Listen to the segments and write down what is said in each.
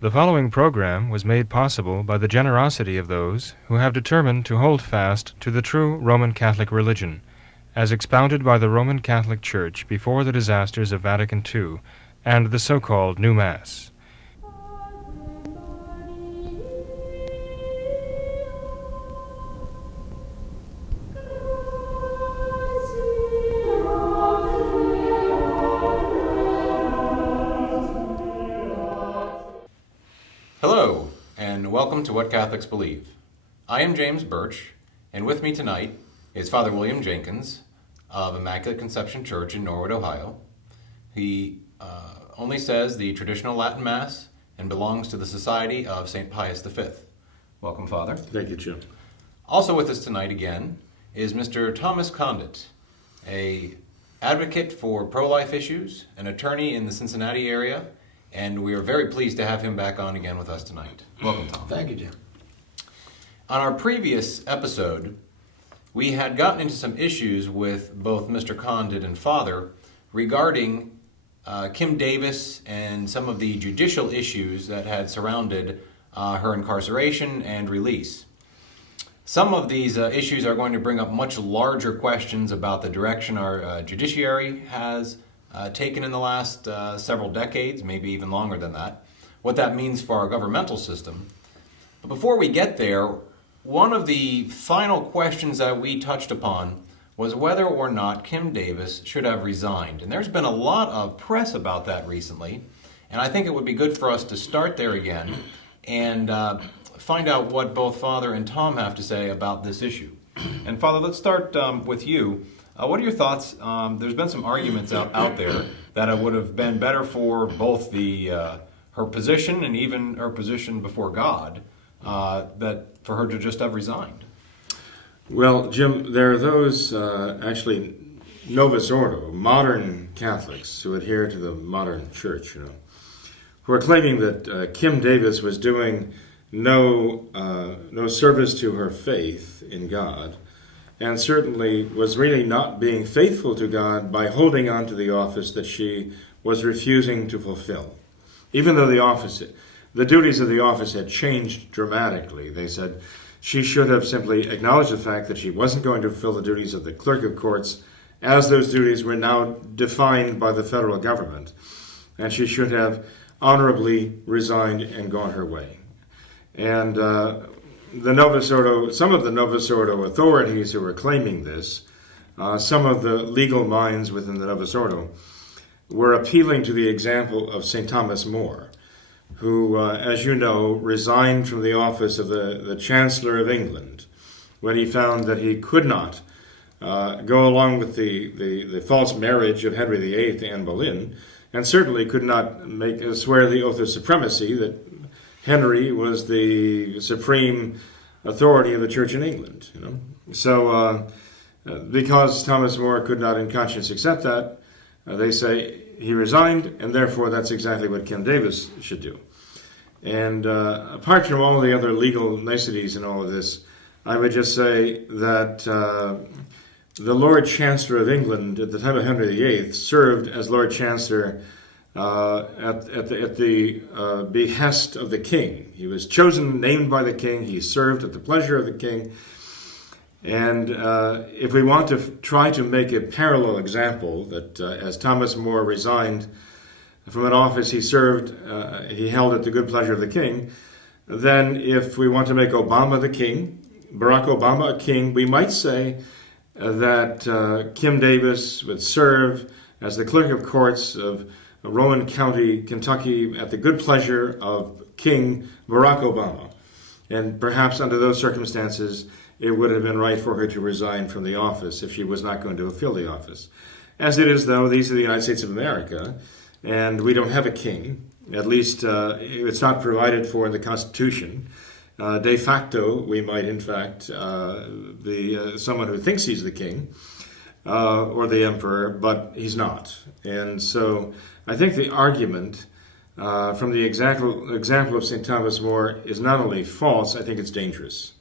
The following program was made possible by the generosity of those who have determined to hold fast to the true Roman Catholic religion, as expounded by the Roman Catholic Church before the disasters of Vatican II and the so-called New Mass. Hello, and welcome to What Catholics Believe. I am James Birch, and with me tonight is Father William Jenkins of Immaculate Conception Church in Norwood, Ohio. He only says the traditional Latin Mass and belongs to the Society of St. Pius V. Welcome, Father. Thank you, Jim. Also with us tonight again is Mr. Thomas Condit, an advocate for pro-life issues, an attorney in the Cincinnati area, and we are very pleased to have him back on again with us tonight. Welcome, Tom. Thank you, Jim. On our previous episode, we had gotten into some issues with both Mr. Condit and Father regarding Kim Davis and some of the judicial issues that had surrounded her incarceration and release. Some of these issues are going to bring up much larger questions about the direction our judiciary has taken in the last several decades, maybe even longer than that, what that means for our governmental system. But before we get there, one of the final questions that we touched upon was whether or not Kim Davis should have resigned. And there's been a lot of press about that recently, and I think it would be good for us to start there again and find out what both Father and Tom have to say about this issue. And Father, let's start with you. What are your thoughts? There's been some arguments out there that it would have been better for both her position and even her position before God, that for her to just have resigned. Well, Jim, there are those actually Novus Ordo, modern Catholics who adhere to the modern church, who are claiming that Kim Davis was doing no service to her faith in God, and certainly was really not being faithful to God by holding on to the office that she was refusing to fulfill. Even though the duties of the office had changed dramatically, they said she should have simply acknowledged the fact that she wasn't going to fulfill the duties of the clerk of courts as those duties were now defined by the federal government, and she should have honorably resigned and gone her way. And some of the Novus Ordo authorities who were claiming this, some of the legal minds within the Novus Ordo, were appealing to the example of St. Thomas More, who, as you know, resigned from the office of the Chancellor of England when he found that he could not go along with the false marriage of Henry VIII to Anne Boleyn, and certainly could not swear the oath of supremacy that Henry was the supreme authority of the Church in England. So because Thomas More could not in conscience accept that, they say he resigned, and therefore that's exactly what Kim Davis should do. And apart from all the other legal niceties in all of this, I would just say that the Lord Chancellor of England at the time of Henry VIII served as Lord Chancellor at the behest of the king. He was chosen, named by the king. He served at the pleasure of the king. And if we want to try to make a parallel example, that as Thomas More resigned from an office he held at the good pleasure of the king, then if we want to make Obama the king, Barack Obama a king, we might say that Kim Davis would serve as the clerk of courts of Rowan County, Kentucky, at the good pleasure of King Barack Obama. And perhaps under those circumstances, it would have been right for her to resign from the office if she was not going to fulfill the office. As it is, though, these are the United States of America, and we don't have a king. At least it's not provided for in the Constitution. De facto, we might, in fact, be someone who thinks he's the king or the emperor, but he's not. And so I think the argument from the example of St. Thomas More is not only false, I think it's dangerous.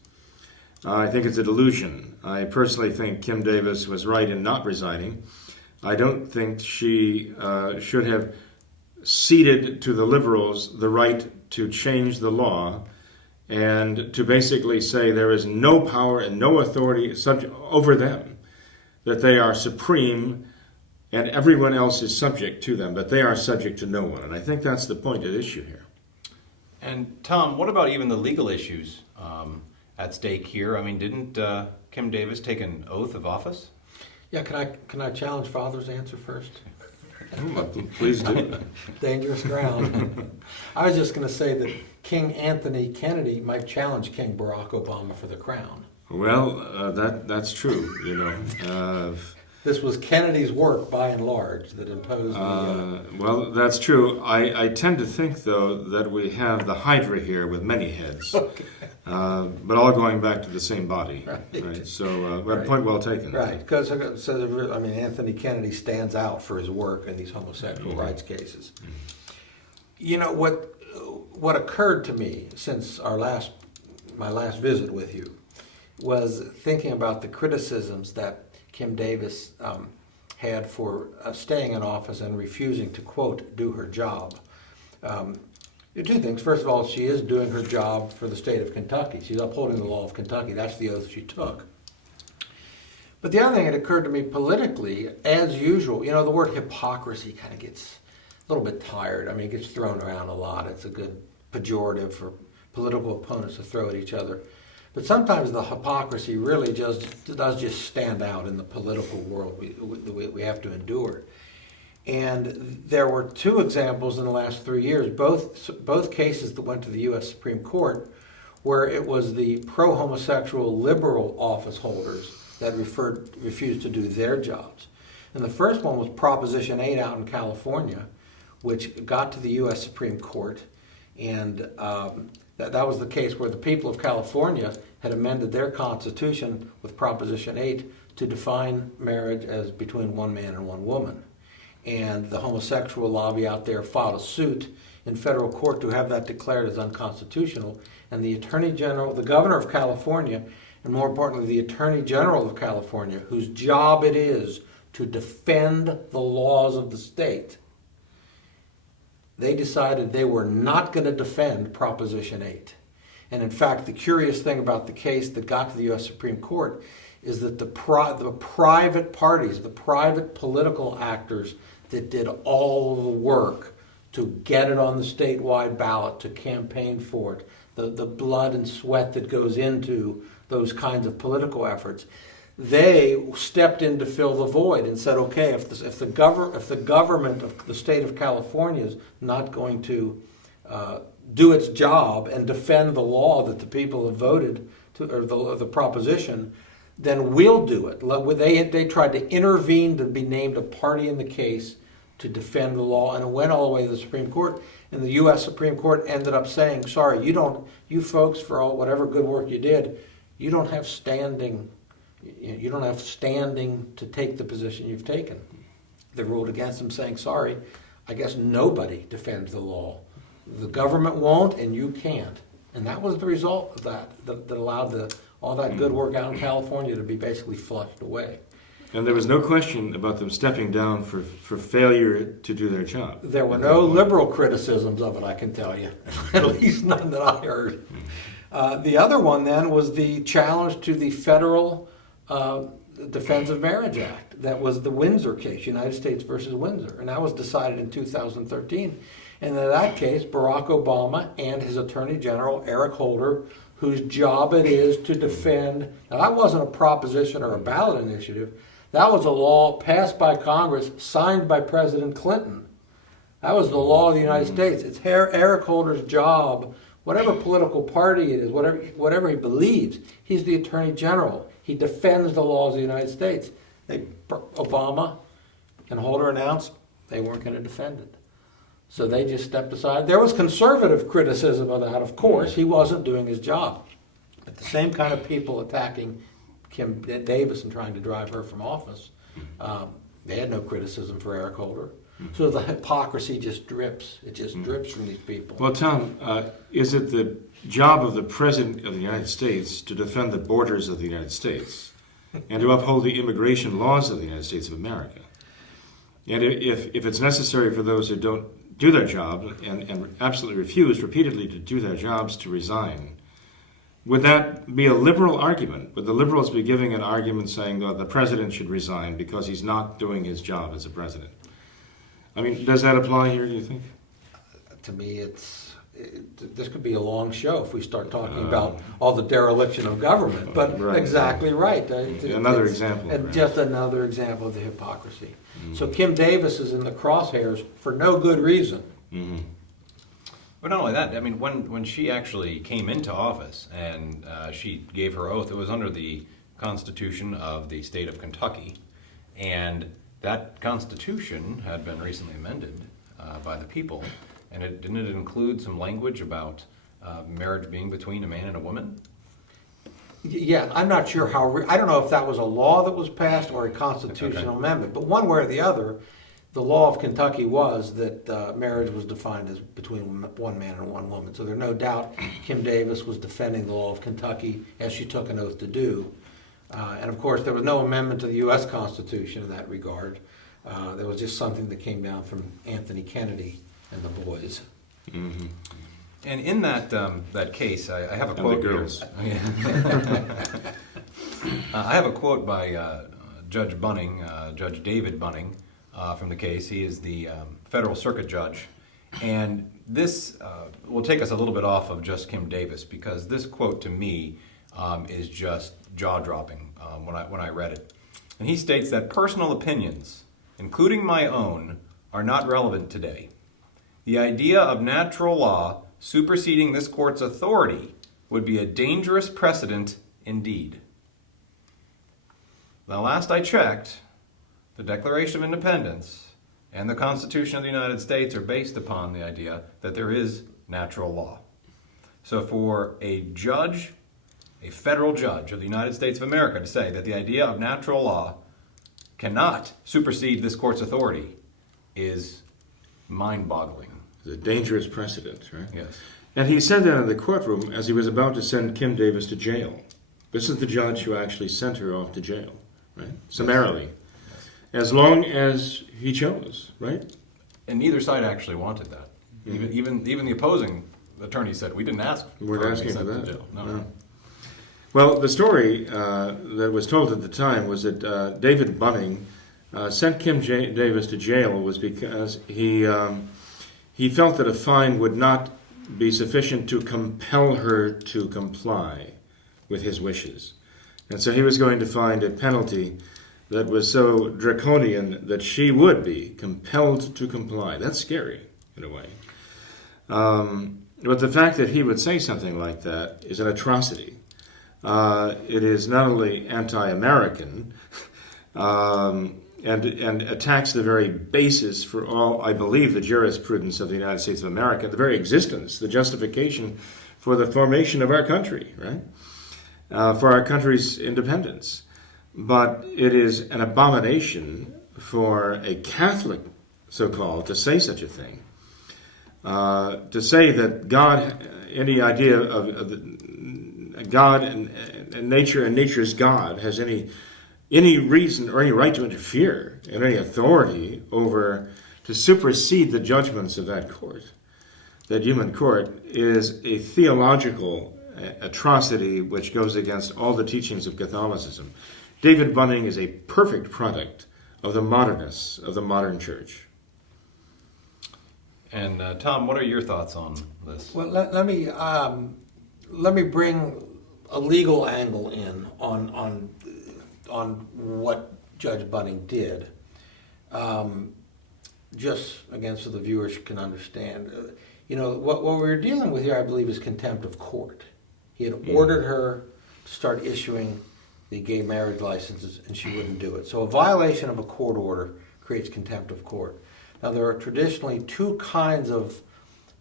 I think it's a delusion. I personally think Kim Davis was right in not resigning. I don't think she should have ceded to the liberals the right to change the law and to basically say there is no power and no authority over them, that they are supreme and everyone else is subject to them, but they are subject to no one. And I think that's the point at issue here. And Tom, what about even the legal issues at stake here? I mean, didn't Kim Davis take an oath of office? Yeah, can I challenge Father's answer first? Please do. Dangerous ground. I was just going to say that King Anthony Kennedy might challenge King Barack Obama for the crown. Well, that's true, you know. This was Kennedy's work, by and large, that imposed the... Well, that's true. I tend to think, though, that we have the Hydra here with many heads, Okay. but all going back to the same body. Right. So, Right. point well taken. Right, because Anthony Kennedy stands out for his work in these homosexual rights cases. You know, what occurred to me since my last visit with you was thinking about the criticisms that Kim Davis had for staying in office and refusing to, quote, do her job. Two things. First of all, she is doing her job for the state of Kentucky. She's upholding the law of Kentucky. That's the oath she took. But the other thing that occurred to me politically, as usual, you know, the word hypocrisy kind of gets a little bit tired. I mean, it gets thrown around a lot. It's a good pejorative for political opponents to throw at each other. But sometimes the hypocrisy really does just stand out in the political world we have to endure. And there were two examples in the last 3 years, both cases that went to the U.S. Supreme Court, where it was the pro-homosexual liberal office holders that refused to do their jobs. And the first one was Proposition 8 out in California, which got to the U.S. Supreme Court, and that was the case where the people of California had amended their constitution with Proposition 8 to define marriage as between one man and one woman. And the homosexual lobby out there filed a suit in federal court to have that declared as unconstitutional. And the Attorney General, the Governor of California, and more importantly, the Attorney General of California, whose job it is to defend the laws of the state, they decided they were not going to defend Proposition 8. And in fact, the curious thing about the case that got to the U.S. Supreme Court is that the private parties, the private political actors that did all of the work to get it on the statewide ballot, to campaign for it, the blood and sweat that goes into those kinds of political efforts, they stepped in to fill the void and said, okay, if the government of the state of California is not going to do its job and defend the law that the people have voted to, or the proposition, then we'll do it. They tried to intervene to be named a party in the case to defend the law, and it went all the way to the Supreme Court. And the U.S. Supreme Court ended up saying, sorry, you folks, for all whatever good work you did, you don't have standing. You don't have standing to take the position you've taken. They ruled against them, saying, sorry, I guess nobody defends the law. The government won't, and you can't. And that was the result of that allowed all that good work out in California to be basically flushed away. And there was no question about them stepping down for failure to do their job. There were no liberal criticisms of it, I can tell you. At least none that I heard. The other one then was the challenge to the federal Defense of Marriage Act. That was the Windsor case, United States versus Windsor. And that was decided in 2013. And in that case, Barack Obama and his Attorney General, Eric Holder, whose job it is to defend. Now, that wasn't a proposition or a ballot initiative. That was a law passed by Congress, signed by President Clinton. That was the law of the United States. It's Eric Holder's job, whatever political party it is, whatever he believes, he's the Attorney General. He defends the laws of the United States. Obama and Holder announced they weren't going to defend it. So they just stepped aside. There was conservative criticism of that, of course. He wasn't doing his job. But the same kind of people attacking Kim Davis and trying to drive her from office, they had no criticism for Eric Holder. So the hypocrisy just drips. It just drips from these people. Well, Tom, is it the job of the President of the United States to defend the borders of the United States and to uphold the immigration laws of the United States of America? And if it's necessary for those who don't do their job and absolutely refused repeatedly to do their jobs to resign, would that be a liberal argument? Would the liberals be giving an argument saying that the president should resign because he's not doing his job as a president? I mean, does that apply here, do you think? To me, this could be a long show if we start talking about all the dereliction of government. But right, exactly right. Another example. And just another example of the hypocrisy. So Kim Davis is in the crosshairs for no good reason. Mm-hmm. But not only that, I mean, when she actually came into office and she gave her oath, it was under the Constitution of the state of Kentucky. And that Constitution had been recently amended by the people. And didn't it include some language about marriage being between a man and a woman? Yeah, I'm not sure I don't know if that was a law that was passed or a constitutional amendment, but one way or the other, the law of Kentucky was that marriage was defined as between one man and one woman. So there's no doubt Kim Davis was defending the law of Kentucky as she took an oath to do. And of course, there was no amendment to the U.S. Constitution in that regard. There was just something that came down from Anthony Kennedy and the boys. Mm-hmm. And in that case, I have a And quote the girls. here. I have a quote by Judge Bunning, Judge David Bunning, from the case. He is the federal circuit judge. And this will take us a little bit off of just Kim Davis, because this quote to me is just jaw-dropping when I read it. And he states that personal opinions, including my own, are not relevant today. The idea of natural law superseding this court's authority would be a dangerous precedent indeed. Now, last I checked, the Declaration of Independence and the Constitution of the United States are based upon the idea that there is natural law. So for a judge, a federal judge of the United States of America, to say that the idea of natural law cannot supersede this court's authority is mind-boggling. It's a dangerous precedent, right? Yes. And he said that in the courtroom as he was about to send Kim Davis to jail. This is the judge who actually sent her off to jail, right? Summarily. As long as he chose, right? And neither side actually wanted that. Mm-hmm. Even the opposing attorney said, we didn't ask We weren't for asking being for sent that. to jail. No. No. Well, the story that was told at the time was that David Bunning sent Kim Davis to jail was because he felt that a fine would not be sufficient to compel her to comply with his wishes. And so he was going to find a penalty that was so draconian that she would be compelled to comply. That's scary, in a way. But the fact that he would say something like that is an atrocity. It is not only anti-American, and attacks the very basis for all, I believe, the jurisprudence of the United States of America, the very existence, the justification for the formation of our country, right? For our country's independence. But it is an abomination for a Catholic, so-called, to say such a thing. To say that God, any idea of God and nature and nature's God has any reason or any right to interfere in any authority over, to supersede the judgments of that court, that human court, is a theological atrocity which goes against all the teachings of Catholicism. David Bunning is a perfect product of the modernists of the modern church. And Tom, what are your thoughts on this? Well, let me bring a legal angle in on what Judge Bunning did. Just again, so the viewers can understand. What we're dealing with here, I believe, is contempt of court. He had ordered her to start issuing the gay marriage licenses, and she wouldn't do it. So a violation of a court order creates contempt of court. Now, there are traditionally two kinds of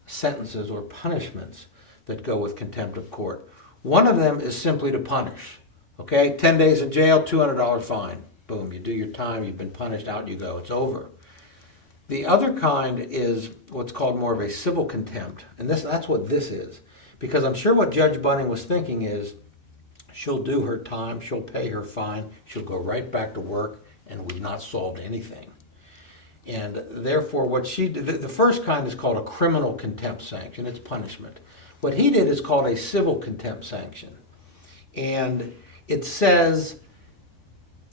sentences or punishments that go with contempt of court. One of them is simply to punish. Okay, 10 days in jail, $200 fine. Boom, you do your time, you've been punished, out you go, it's over. The other kind is what's called more of a civil contempt, and that's what this is. Because I'm sure what Judge Bunning was thinking is, she'll do her time, she'll pay her fine, she'll go right back to work, and we've not solved anything. And therefore, what she did, the first kind is called a criminal contempt sanction. It's punishment. What he did is called a civil contempt sanction. And it says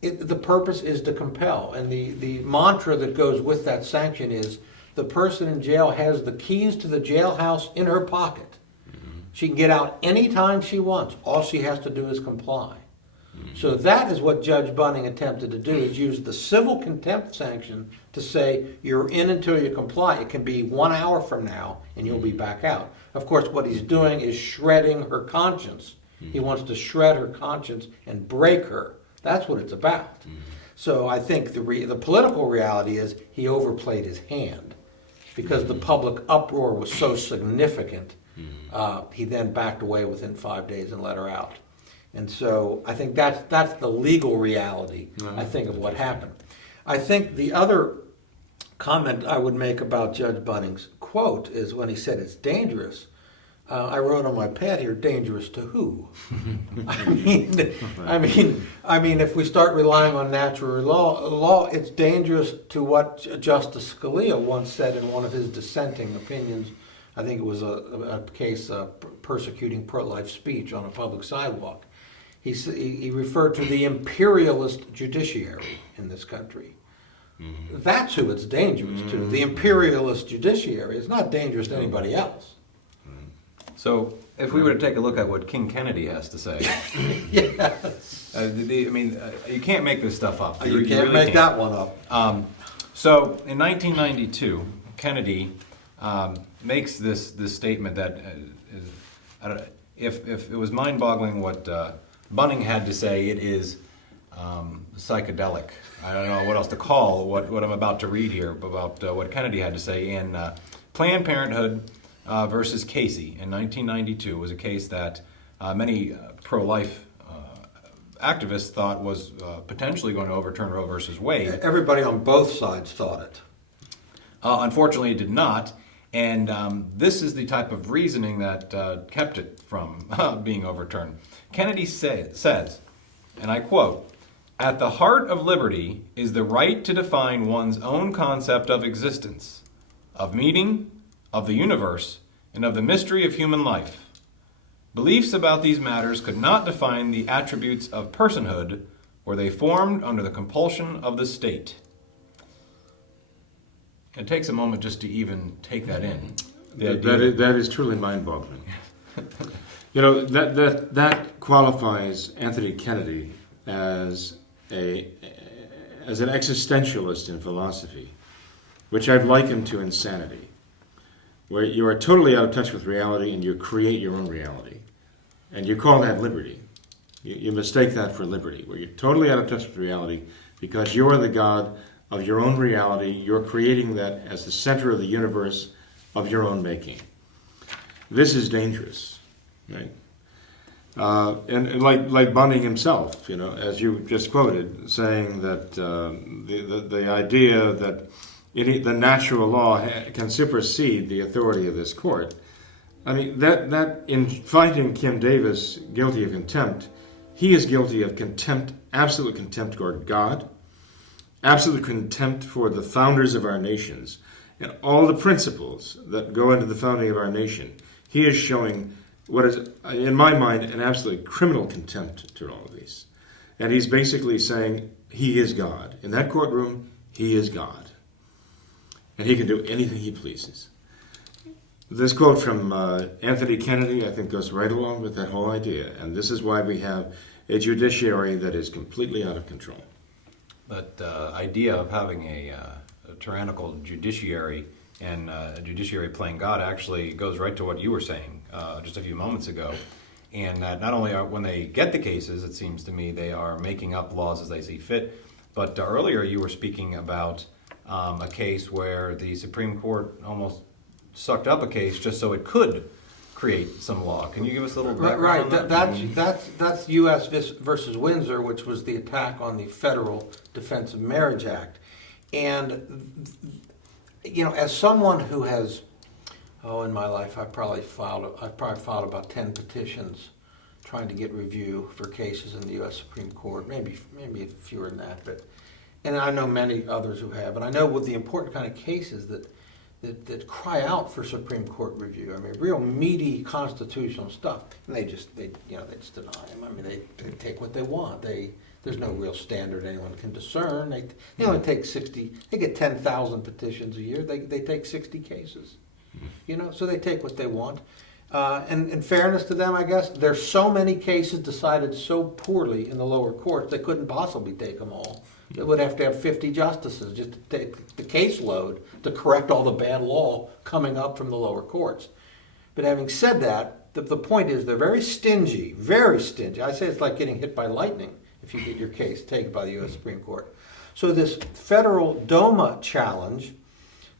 the purpose is to compel. And the mantra that goes with that sanction is the person in jail has the keys to the jailhouse in her pocket. She can get out anytime she wants. All she has to do is comply. So that is what Judge Bunning attempted to do, is use the civil contempt sanction to say you're in until you comply. It can be 1 hour from now and you'll be back out. Of course, what he's doing is shredding her conscience. He wants to shred her conscience and break her. That's what it's about. So I think the political reality is he overplayed his hand because the public uproar was so significant. He then backed away within 5 days and let her out. And so I think that's the legal reality, I think, of what happened. I think the other comment I would make about Judge Bunning's quote is when he said it's dangerous. I wrote on my pad here, dangerous to who? I mean, if we start relying on natural law, it's dangerous to what Justice Scalia once said in one of his dissenting opinions. I think it was a case persecuting pro-life speech on a public sidewalk. He referred to the imperialist judiciary in this country. That's who it's dangerous to. The imperialist judiciary is not dangerous to anybody else. So, if we were to take a look at what King Kennedy has to say, Yes. You can't make this stuff up. You can't make that one up. So, in 1992, Kennedy makes this statement that if it was mind-boggling what Bunning had to say, it is psychedelic. I don't know what else to call what I'm about to read here about what Kennedy had to say in Planned Parenthood versus Casey in 1992. Was a case that many pro-life activists thought was potentially going to overturn Roe versus Wade. Everybody on both sides thought it. Unfortunately, it did not. And this is the type of reasoning that kept it from being overturned. Kennedy says, and I quote, "At the heart of liberty is the right to define one's own concept of existence, of meaning, of the universe, and of the mystery of human life. Beliefs about these matters could not define the attributes of personhood were they formed under the compulsion of the state." It takes a moment just to even take that in. That is truly mind-boggling. You know, that qualifies Anthony Kennedy as an existentialist in philosophy, which I've likened to insanity, where you are totally out of touch with reality and you create your own reality. And you call that liberty. You mistake that for liberty, where you're totally out of touch with reality because you are the God of your own reality. You're creating that as the center of the universe of your own making. This is dangerous, right? And like Bunning himself, you know, as you just quoted, saying that the idea that the natural law can supersede the authority of this court. I mean, that in finding Kim Davis guilty of contempt, he is guilty of contempt, absolute contempt toward God, absolute contempt for the founders of our nations, and all the principles that go into the founding of our nation. He is showing what is, in my mind, an absolutely criminal contempt to all of these. And he's basically saying he is God. In that courtroom, he is God. And he can do anything he pleases. This quote from Anthony Kennedy, I think, goes right along with that whole idea. And this is why we have a judiciary that is completely out of control. That idea of having a tyrannical judiciary and a judiciary playing God actually goes right to what you were saying just a few moments ago. And that not only when they get the cases, it seems to me, they are making up laws as they see fit, but earlier you were speaking about a case where the Supreme Court almost sucked up a case just so it could create some law. Can you give us a little background on that? That's U.S. versus Windsor, which was the attack on the Federal Defense of Marriage Act. And, you know, as someone who has, in my life, I've probably filed about 10 petitions trying to get review for cases in the U.S. Supreme Court, maybe fewer than that. But and I know many others who have, and I know with the important kind of cases that cry out for Supreme Court review. I mean, real meaty constitutional stuff, and they just deny them. I mean, they take what they want. There's no real standard anyone can discern. They only take 60. They get 10,000 petitions a year. They take 60 cases. So they take what they want. And in fairness to them, I guess, there's so many cases decided so poorly in the lower courts, they couldn't possibly take them all. They would have to have 50 justices just to take the caseload to correct all the bad law coming up from the lower courts. But having said that, the point is they're very stingy, very stingy. I say it's like getting hit by lightning if you get your case taken by the U.S. Supreme Court. So this federal DOMA challenge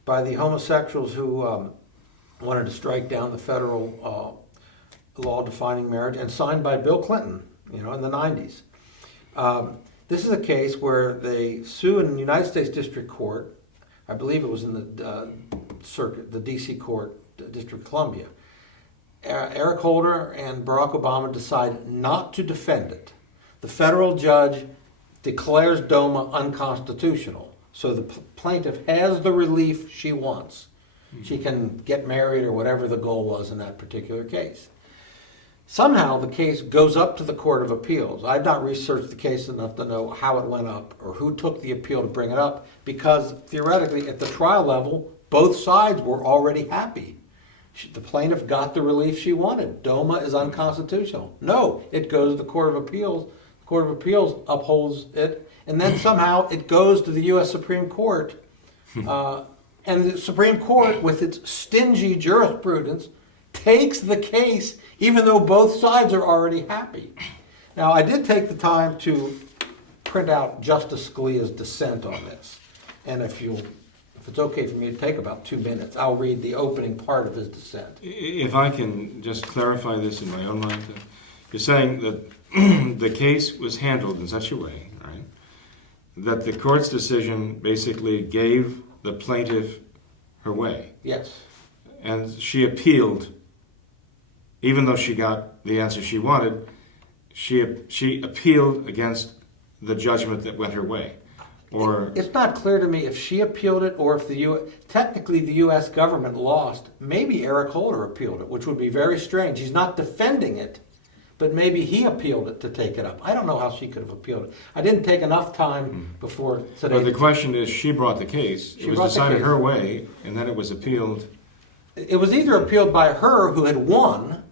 by the homosexuals who wanted to strike down the federal law defining marriage, and signed by Bill Clinton, in the 90s. This is a case where they sue in the United States District Court. I believe it was in the circuit, the D.C. Court, District of Columbia. Eric Holder and Barack Obama decide not to defend it. The federal judge declares DOMA unconstitutional. So the plaintiff has the relief she wants. She can get married or whatever the goal was in that particular case. Somehow the case goes up to the Court of Appeals. I've not researched the case enough to know how it went up or who took the appeal to bring it up, because theoretically at the trial level, both sides were already happy. The plaintiff got the relief she wanted. DOMA is unconstitutional. No, it goes to the Court of Appeals. The Court of Appeals upholds it, and then somehow it goes to the U.S. Supreme Court. And the Supreme Court, with its stingy jurisprudence, takes the case even though both sides are already happy. Now, I did take the time to print out Justice Scalia's dissent on this. And if it's okay for me to take about 2 minutes, I'll read the opening part of his dissent. If I can just clarify this in my own mind, you're saying that the case was handled in such a way, right, that the court's decision basically gave the plaintiff her way. Yes. And she appealed, even though she got the answer she wanted, she appealed against the judgment that went her way. Or it's not clear to me if she appealed it or if technically the U.S. government lost. Maybe Eric Holder appealed it, which would be very strange. He's not defending it, but maybe he appealed it to take it up. I don't know how she could have appealed it. I didn't take enough time before today. But the question is, she brought the case. It was decided her way, and then it was appealed. It was either appealed by her, who had won,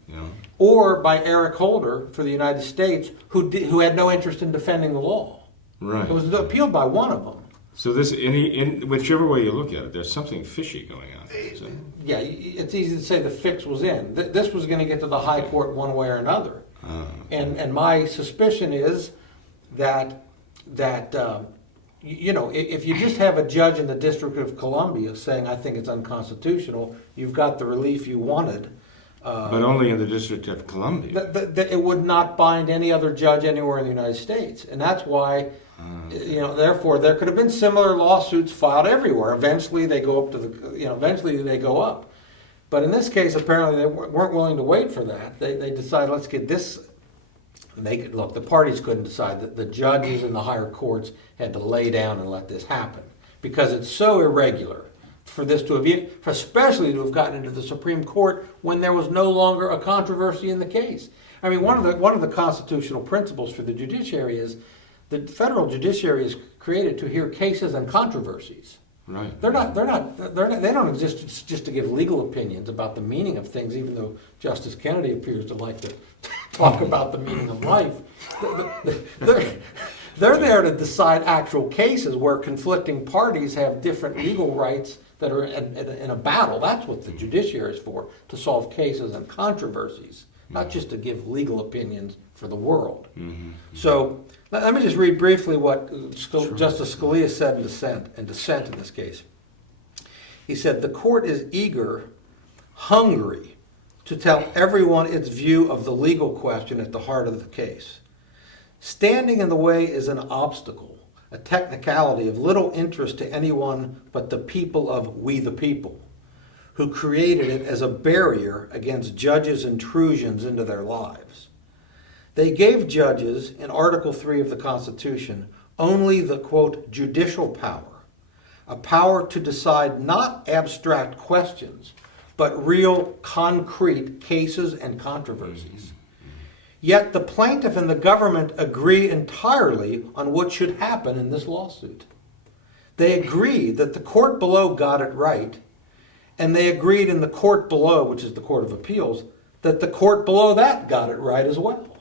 or by Eric Holder for the United States, who had no interest in defending the law. Right. It was appealed by one of them. So this, in whichever way you look at it, there's something fishy going on. So. Yeah, it's easy to say the fix was in. This was going to get to the high court one way or another. And my suspicion is that if you just have a judge in the District of Columbia saying, I think it's unconstitutional, you've got the relief you wanted. But only in the District of Columbia. It would not bind any other judge anywhere in the United States. And that's why, therefore, there could have been similar lawsuits filed everywhere. Eventually they go up. But in this case, apparently they weren't willing to wait for that. They decided, let's get this. Look, the parties couldn't decide. That the judges in the higher courts had to lay down and let this happen because it's so irregular for this to have, especially to have gotten into the Supreme Court when there was no longer a controversy in the case. I mean, one of the constitutional principles for the judiciary is the federal judiciary is created to hear cases and controversies. Right. They don't exist just to give legal opinions about the meaning of things, even though Justice Kennedy appears to like to talk about the meaning of life. They're there to decide actual cases where conflicting parties have different legal rights that are in a battle. That's what the judiciary is for, to solve cases and controversies, not just to give legal opinions for the world. Mm-hmm. So let me just read briefly what Justice Scalia said in dissent in this case. He said, the court is eager, hungry, to tell everyone its view of the legal question at the heart of the case. Standing in the way is an obstacle, a technicality of little interest to anyone but the people of We the People, who created it as a barrier against judges' intrusions into their lives. They gave judges, in Article 3 of the Constitution, only the, quote, judicial power, a power to decide not abstract questions, but real concrete cases and controversies. Yet the plaintiff and the government agree entirely on what should happen in this lawsuit. They agree that the court below got it right, and they agreed in the court below, which is the Court of Appeals, that the court below that got it right as well.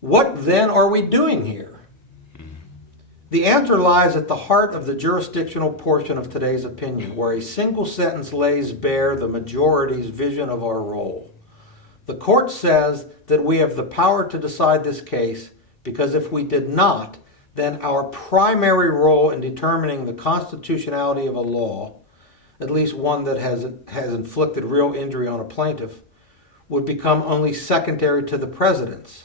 What then are we doing here? The answer lies at the heart of the jurisdictional portion of today's opinion, where a single sentence lays bare the majority's vision of our role. The court says that we have the power to decide this case because if we did not, then our primary role in determining the constitutionality of a law, at least one that has inflicted real injury on a plaintiff, would become only secondary to the president's.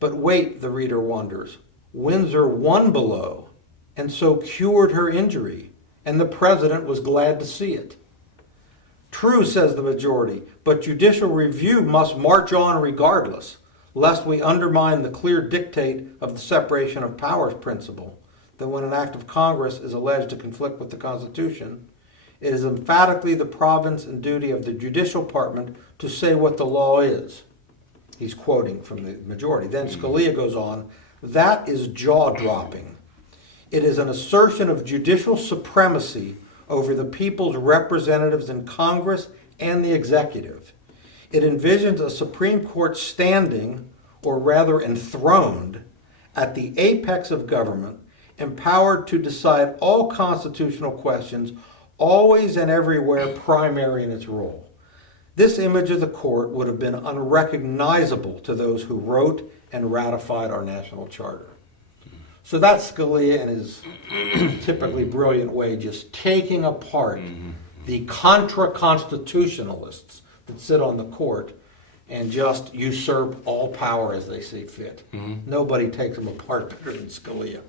But wait, the reader wonders, Windsor won below and so cured her injury, and the president was glad to see it. True, says the majority, but judicial review must march on regardless, lest we undermine the clear dictate of the separation of powers principle, that when an act of Congress is alleged to conflict with the Constitution, it is emphatically the province and duty of the judicial department to say what the law is. He's quoting from the majority. Then Scalia goes on, that is jaw-dropping. It is an assertion of judicial supremacy over the people's representatives in Congress and the executive. It envisions a Supreme Court standing, or rather enthroned, at the apex of government, empowered to decide all constitutional questions, always and everywhere primary in its role. This image of the court would have been unrecognizable to those who wrote and ratified our national charter. So that's Scalia in his typically brilliant way, just taking apart the contra-constitutionalists that sit on the court and just usurp all power as they see fit. Nobody takes them apart better than Scalia.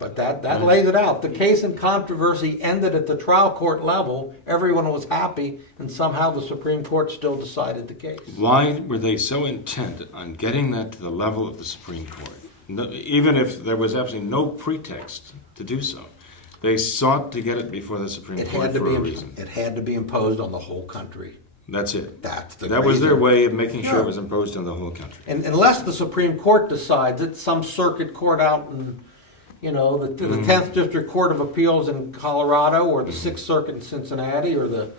But that lays it out. The case and controversy ended at the trial court level. Everyone was happy, and somehow the Supreme Court still decided the case. Why were they so intent on getting that to the level of the Supreme Court? No, even if there was absolutely no pretext to do so, they sought to get it before the Supreme Court for a reason. It had to be imposed on the whole country. That's it. That was their way of making sure it was imposed on the whole country. And unless the Supreme Court decides it, some circuit court out in, the 10th District Court of Appeals in Colorado, or the 6th Circuit in Cincinnati, or the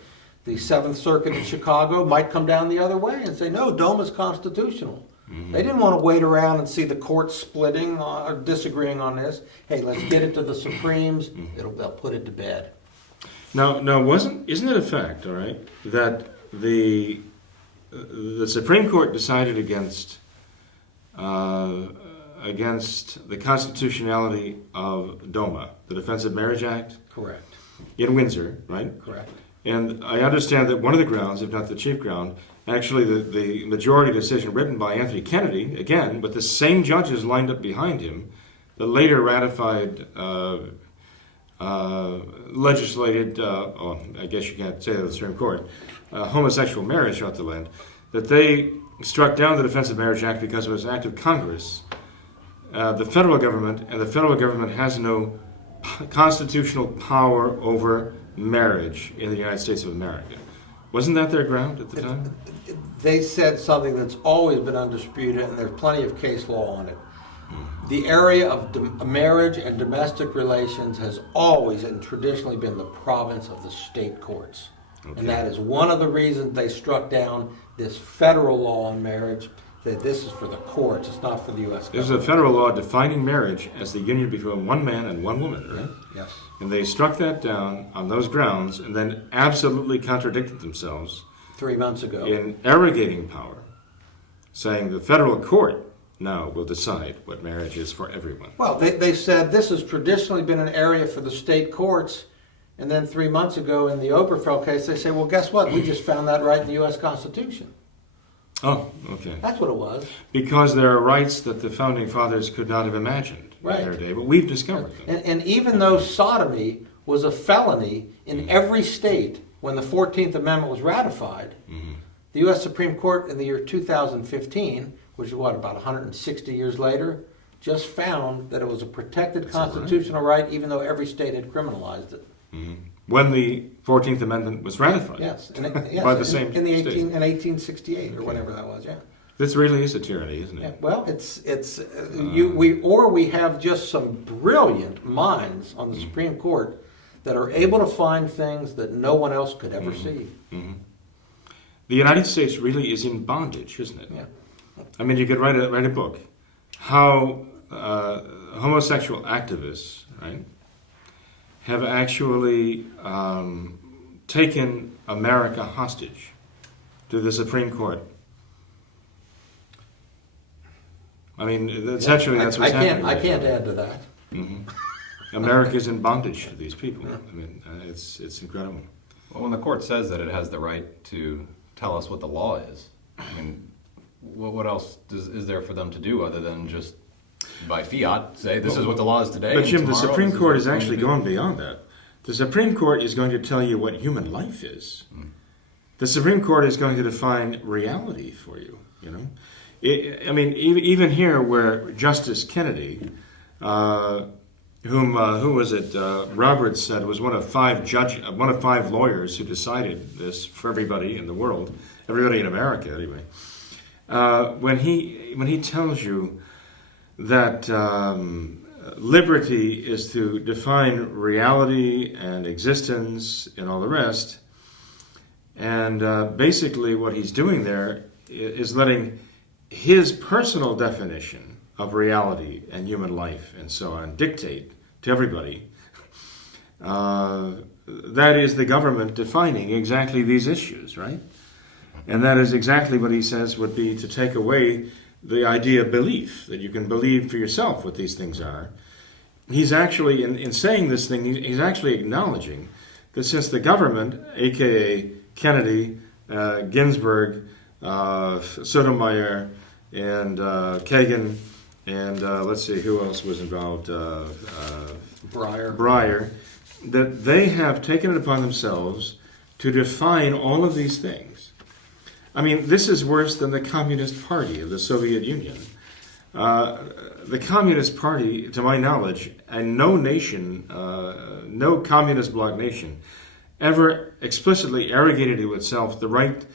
7th Circuit in Chicago might come down the other way and say, no, DOMA is constitutional. They didn't want to wait around and see the court splitting or disagreeing on this. Hey, let's get it to the Supremes. They'll put it to bed. Now, isn't it a fact, all right, that the Supreme Court decided against the constitutionality of DOMA, the Defense of Marriage Act? Correct. In Windsor, right? Correct. And I understand that one of the grounds, if not the chief ground, actually the majority decision written by Anthony Kennedy, again, with the same judges lined up behind him, that later ratified, legislated, I guess you can't say that the Supreme Court, homosexual marriage throughout the land, that they struck down the Defense of Marriage Act because it was an act of Congress. The federal government has no constitutional power over marriage in the United States of America. Wasn't that their ground at the time? They said something that's always been undisputed, and there's plenty of case law on it. The area of marriage and domestic relations has always and traditionally been the province of the state courts. Okay. And that is one of the reasons they struck down this federal law on marriage, that this is for the courts, it's not for the U.S. government. There's a federal law defining marriage as the union between one man and one woman, right? Yes. And they struck that down on those grounds and then absolutely contradicted themselves 3 months ago in arrogating power, saying the federal court now will decide what marriage is for everyone. Well, they said this has traditionally been an area for the state courts, and then 3 months ago in the Obergefell case, they say, well, guess what? We just found that right in the U.S. Constitution. Oh, okay. That's what it was. Because there are rights that the Founding Fathers could not have imagined in their day, but we've discovered them. And even though sodomy was a felony in every state when the 14th Amendment was ratified, the U.S. Supreme Court in the year 2015, which is about 160 years later, just found that it was a protected constitutional right, even though every state had criminalized it. When the 14th Amendment was ratified. Yes, by the same in state. In 1868 or whenever that was. Yeah. This really is a tyranny, isn't it? Yeah, well, we have just some brilliant minds on the Supreme Court that are able to find things that no one else could ever see. The United States really is in bondage, isn't it? Yeah. I mean, you could write a book, how homosexual activists, right, have actually taken America hostage to the Supreme Court. I mean, essentially that's what's happening. I can't add to that. America's in bondage to these people. I mean, it's incredible. Well, when the court says that it has the right to tell us what the law is, I mean, what else is there for them to do other than just by fiat say this is what the law is today? But Jim, the Supreme Court is going actually going beyond that. The Supreme Court is going to tell you what human life is. The Supreme Court is going to define reality for you. You know, I mean, even here, where Justice Kennedy, who was it? Roberts said was one of five lawyers who decided this for everybody in the world, everybody in America, anyway. When he tells you that liberty is to define reality and existence and all the rest, and basically what he's doing there is letting his personal definition of reality and human life and so on dictate to everybody. That is the government defining exactly these issues, right? And that is exactly what he says would be to take away the idea of belief, that you can believe for yourself what these things are. He's actually, in saying this thing, he's actually acknowledging that since the government, a.k.a. Kennedy, Ginsburg, Sotomayor, and Kagan, and let's see, who else was involved? Breyer, that they have taken it upon themselves to define all of these things. I mean, this is worse than the Communist Party of the Soviet Union. The Communist Party, to my knowledge, and no nation, no communist bloc nation, ever explicitly arrogated to itself the right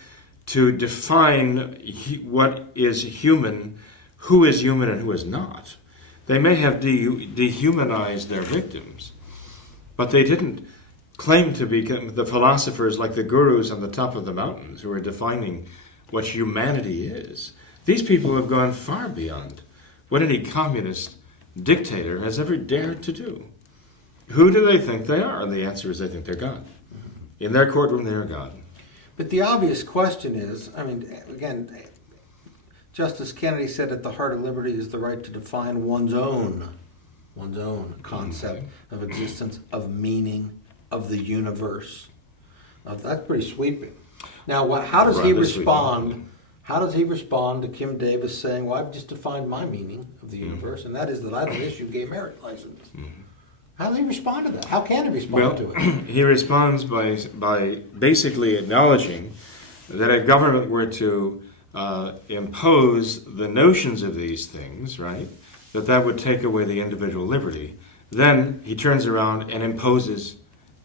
to define what is human, who is human and who is not. They may have dehumanized their victims, but they didn't claim to be the philosophers like the gurus on the top of the mountains who are defining what humanity is. These people have gone far beyond what any communist dictator has ever dared to do. Who do they think they are? And the answer is they think they're God. In their courtroom, they are God. But the obvious question is, I mean, again, Justice Kennedy said at the heart of liberty is the right to define one's own concept of existence, of meaning, of the universe. Now, that's pretty sweeping. Now, how does he respond? How does he respond to Kim Davis saying, "Well, I've just defined my meaning of the universe, and that is that I don't issue gay marriage license"? How does he respond to that? How can he respond to it? He responds by basically acknowledging that if government were to impose the notions of these things, right, that would take away the individual liberty. Then he turns around and imposes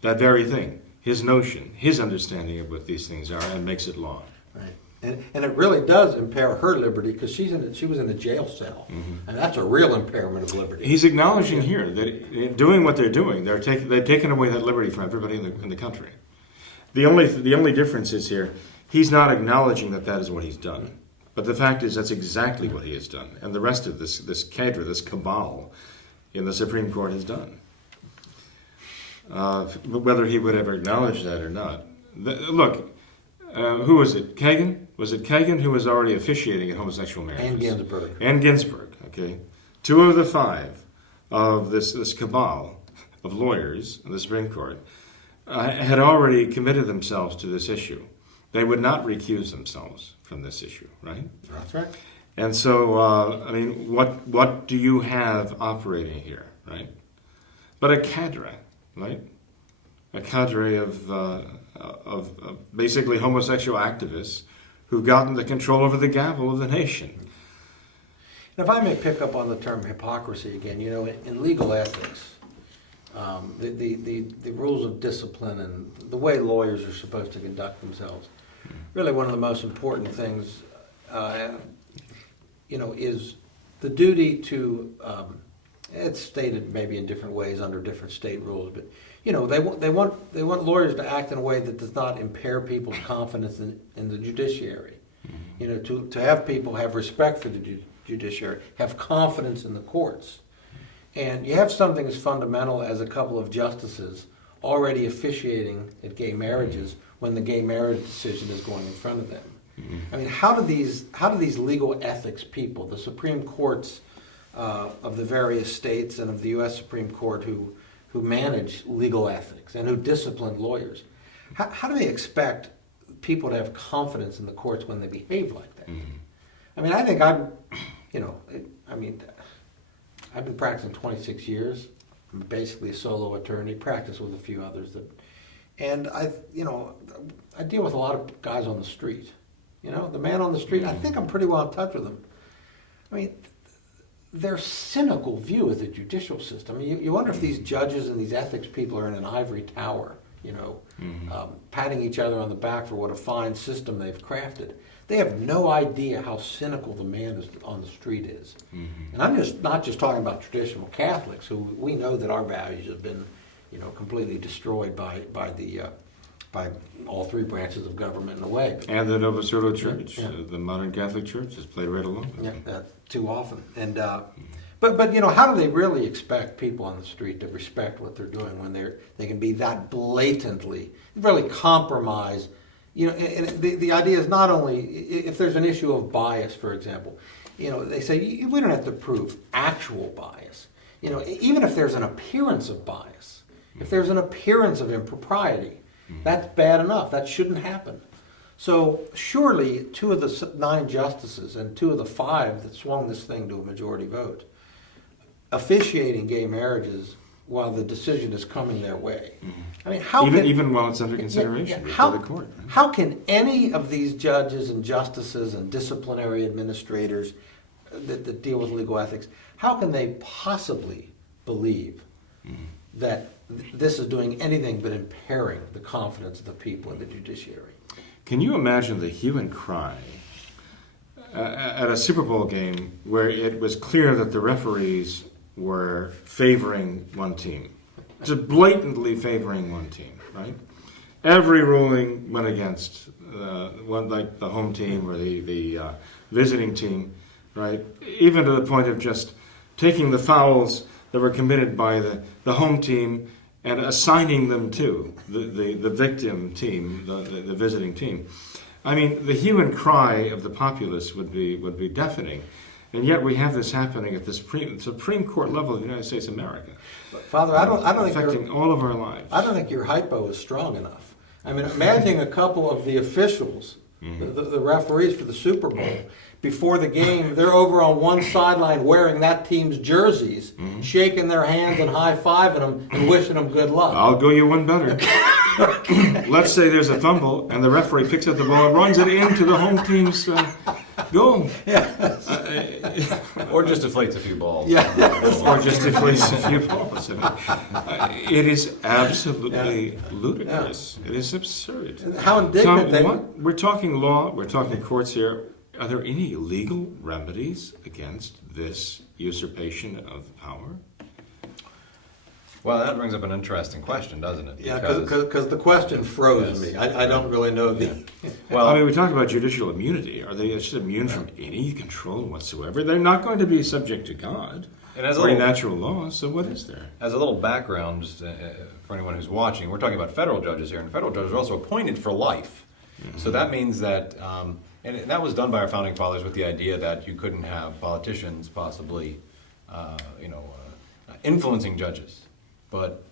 that very thing, his notion, his understanding of what these things are, and makes it law. Right. And it really does impair her liberty because she was in a jail cell, and that's a real impairment of liberty. He's acknowledging here that doing what they're doing, they've taken away that liberty from everybody in the country. The only difference is here, he's not acknowledging that is what he's done. But the fact is that's exactly what he has done, and the rest of this cadre, this cabal in the Supreme Court has done. Whether he would ever acknowledge that or not. Look, who was it? Kagan? Was it Kagan who was already officiating at homosexual marriages? And Ginsburg, okay. 2 of the 5 of this cabal of lawyers in the Supreme Court had already committed themselves to this issue. They would not recuse themselves from this issue, right? That's right. And so, I mean, what do you have operating here, right? But a cadre, right? A cadre of basically homosexual activists who've gotten the control over the gavel of the nation. And if I may pick up on the term hypocrisy again, in legal ethics, the rules of discipline and the way lawyers are supposed to conduct themselves, really one of the most important things, is the duty to, it's stated maybe in different ways under different state rules, but they want lawyers to act in a way that does not impair people's confidence in the judiciary. To have people have respect for the judiciary, have confidence in the courts. And you have something as fundamental as a couple of justices already officiating at gay marriages when the gay marriage decision is going in front of them. I mean, how do these legal ethics people, the Supreme Courts of the various states and of the U.S. Supreme Court who manage legal ethics and who discipline lawyers, how do they expect people to have confidence in the courts when they behave like that? I mean, I think I've been practicing 26 years. I'm basically a solo attorney, practice with a few others. And I deal with a lot of guys on the street. The man on the street, I think I'm pretty well in touch with them. I mean, their cynical view of the judicial system. I mean, you wonder if these judges and these ethics people are in an ivory tower, patting each other on the back for what a fine system they've crafted. They have no idea how cynical the man on the street is. And I'm not just talking about traditional Catholics, who we know that our values have been, completely destroyed by all three branches of government in a way. And the Novus Ordo Church, the modern Catholic Church, has played right along with it. Yeah, too often. And but how do they really expect people on the street to respect what they're doing when they can be that blatantly, really compromise? And the idea is not only if there's an issue of bias, for example, they say we don't have to prove actual bias. Even if there's an appearance of bias, if there's an appearance of impropriety, that's bad enough. That shouldn't happen. So surely 2 of the 9 justices and 2 of the 5 that swung this thing to a majority vote, officiating gay marriages while the decision is coming their way. I mean, even while it's under consideration before the court. How can any of these judges and justices and disciplinary administrators that deal with legal ethics, how can they possibly believe that this is doing anything but impairing the confidence of the people in the judiciary? Can you imagine the hue and cry at a Super Bowl game where it was clear that the referees were favoring one team, just blatantly favoring one team, right? Every ruling went against like the home team or the visiting team, right? Even to the point of just taking the fouls that were committed by the home team and assigning them to the victim team, the visiting team. I mean, the hue and cry of the populace would be deafening. And yet we have this happening at the Supreme Court level of the United States of America. But Father, I don't think affecting all of our lives. I don't think your hypo is strong enough. I mean, imagine a couple of the officials, the referees for the Super Bowl, before the game, they're over on one sideline wearing that team's jerseys, shaking their hands and high-fiving them and wishing them good luck. I'll go you one better. Let's say there's a fumble and the referee picks up the ball and runs it into the home team's goal. Or just deflates a few balls. Or just deflates a few balls. It is absolutely ludicrous. It is absurd. And how indignant We're talking law, we're talking courts here. Are there any legal remedies against this usurpation of power? Well, that brings up an interesting question, doesn't it? Yeah, because the question froze me. I don't really know the... Well, I mean, we talk about judicial immunity. Are they just immune from any control whatsoever? They're not going to be subject to God or natural law, so what is there? As a little background, just, for anyone who's watching, we're talking about federal judges here, and federal judges are also appointed for life. So that means that, and that was done by our founding fathers with the idea that you couldn't have politicians possibly, influencing judges. But